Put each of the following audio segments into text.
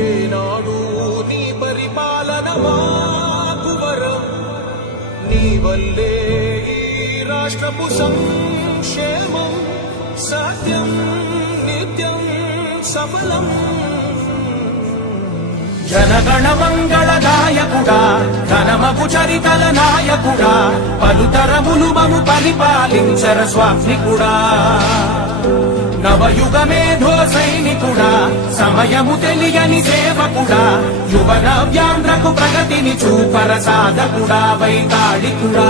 ఏనాడు నీ పరిపాలన మాకు వరం, నీ వల్లే ఈ రాష్ట్రపు సంక్షేమం సత్యం నిత్యం సఫలం. జనగణ మంగళ నాయకుడా, ఘనమగు చరితల నాయకుడా, పలుతరములు మము పరిపాలించర స్వామికుడా. నవయుగ మేధో సైనికుడా, సమయము తెలియని సేవకుడా, యువన వ్యాంధ్రకు ప్రగతిని చూపర సాధకుడా, వైతాళికుడా.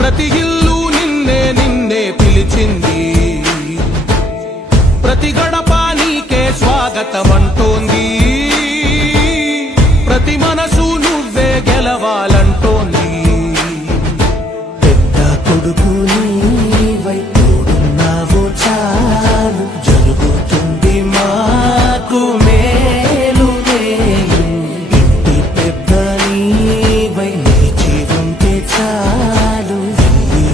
ప్రతి ఇల్లు నిన్నే నిన్నే పిలిచింది, ప్రతి గడప నీకే స్వాగతమంటోంది, ప్రతి మనసు నువ్వే గెలవాలంటోంది. పెద్ద కొడుకు నీవై తోడున్నావు చాలు, జరుగుతుంది మాకు మేలు మేలు. ఇంటి పెద్ద నీవై నిలిచి ఉంటే చాలు,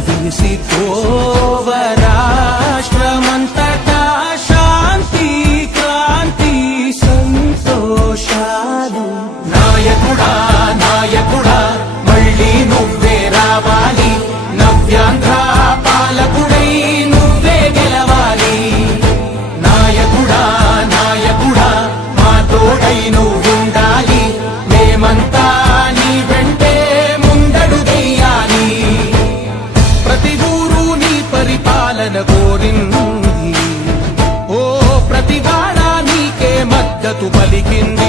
విలిసి పోవ రాష్ట్రమంతటా శాంతి క్రాంతి సంతోషాలు. నాయకుడా నాయకుడా మళ్ళీ నువ్వే రావాలి, నవ్యాంధ్ర పాలకుడై నువ్వే గెలవాలి. నాయకుడా నాయకుడా మా తోడై నువ్వుండాలి, మేమంతా నీ వెంటే ముందడుగెయ్యాలి. ప్రతి ఊరు నీ పరిపాలన కోరింది, ఓ ప్రతి వాడ నీకే మద్దతు పలికింది.